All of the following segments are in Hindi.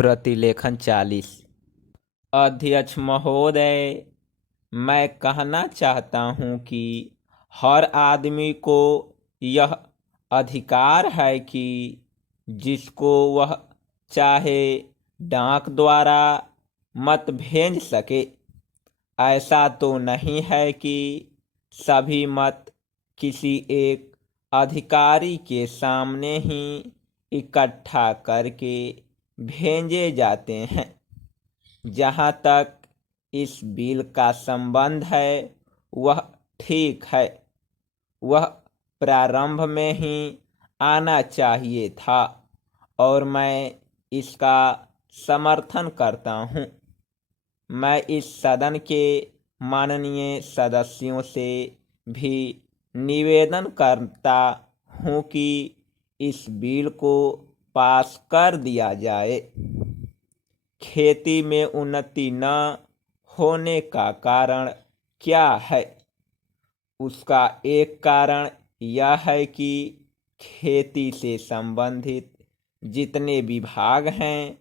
प्रतिलेखन 40। अध्यक्ष महोदय, मैं कहना चाहता हूँ कि हर आदमी को यह अधिकार है कि जिसको वह चाहे डाक द्वारा मत भेज सके। ऐसा तो नहीं है कि सभी मत किसी एक अधिकारी के सामने ही इकट्ठा करके भेजे जाते हैं। जहाँ तक इस बिल का संबंध है वह ठीक है, वह प्रारंभ में ही आना चाहिए था और मैं इसका समर्थन करता हूँ। मैं इस सदन के माननीय सदस्यों से भी निवेदन करता हूँ कि इस बिल को पास कर दिया जाए। खेती में उन्नति न होने का कारण क्या है? उसका एक कारण यह है कि खेती से संबंधित जितने विभाग हैं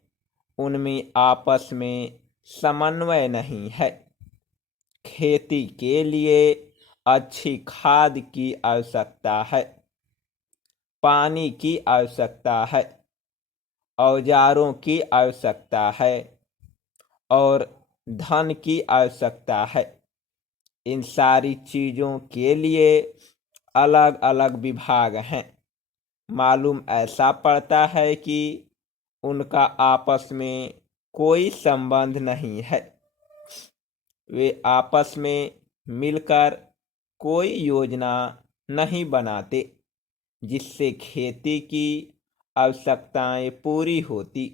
उनमें आपस में समन्वय नहीं है। खेती के लिए अच्छी खाद की आवश्यकता है, पानी की आवश्यकता है, औजारों की आवश्यकता है और धन की आवश्यकता है। इन सारी चीज़ों के लिए अलग अलग विभाग हैं। मालूम ऐसा पड़ता है कि उनका आपस में कोई संबंध नहीं है। वे आपस में मिलकर कोई योजना नहीं बनाते जिससे खेती की आवश्यकताएं पूरी होती।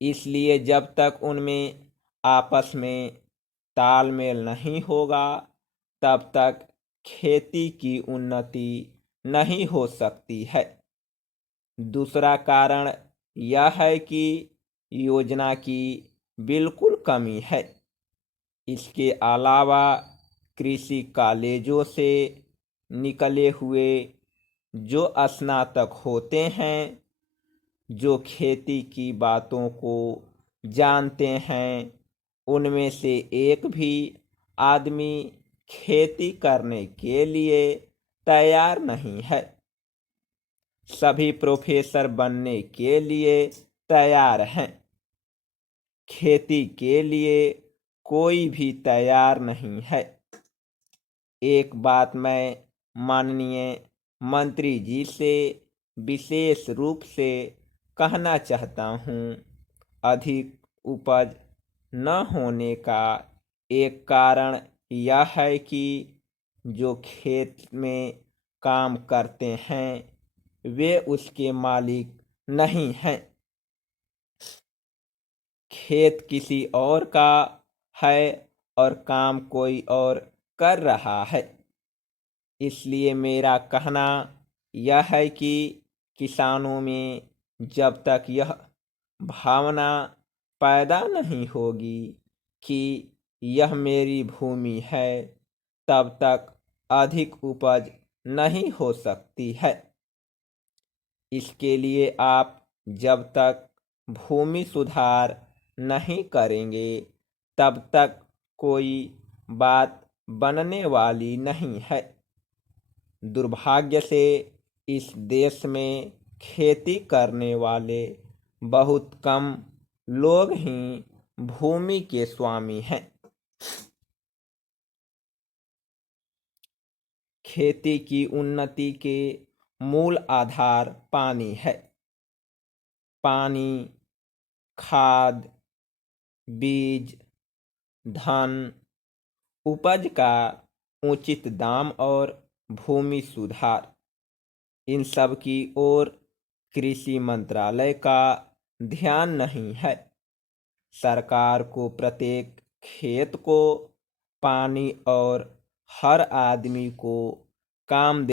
इसलिए जब तक उनमें आपस में तालमेल नहीं होगा तब तक खेती की उन्नति नहीं हो सकती है। दूसरा कारण यह है कि योजना की बिल्कुल कमी है। इसके अलावा कृषि कॉलेजों से निकले हुए जो स्नातक होते हैं, जो खेती की बातों को जानते हैं, उनमें से एक भी आदमी खेती करने के लिए तैयार नहीं है। सभी प्रोफेसर बनने के लिए तैयार हैं, खेती के लिए कोई भी तैयार नहीं है। एक बात मैं माननीय मंत्री जी से विशेष रूप से कहना चाहता हूँ। अधिक उपज न होने का एक कारण यह है कि जो खेत में काम करते हैं वे उसके मालिक नहीं हैं। खेत किसी और का है और काम कोई और कर रहा है। इसलिए मेरा कहना यह है कि किसानों में जब तक यह भावना पैदा नहीं होगी कि यह मेरी भूमि है, तब तक अधिक उपज नहीं हो सकती है। इसके लिए आप जब तक भूमि सुधार नहीं करेंगे तब तक कोई बात बनने वाली नहीं है। दुर्भाग्य से इस देश में खेती करने वाले बहुत कम लोग ही भूमि के स्वामी हैं। खेती की उन्नति के मूल आधार पानी है। पानी, खाद, बीज, धन, उपज का उचित दाम और भूमि सुधार, इन सब की ओर कृषि मंत्रालय का ध्यान नहीं है। सरकार को प्रत्येक खेत को पानी और हर आदमी को काम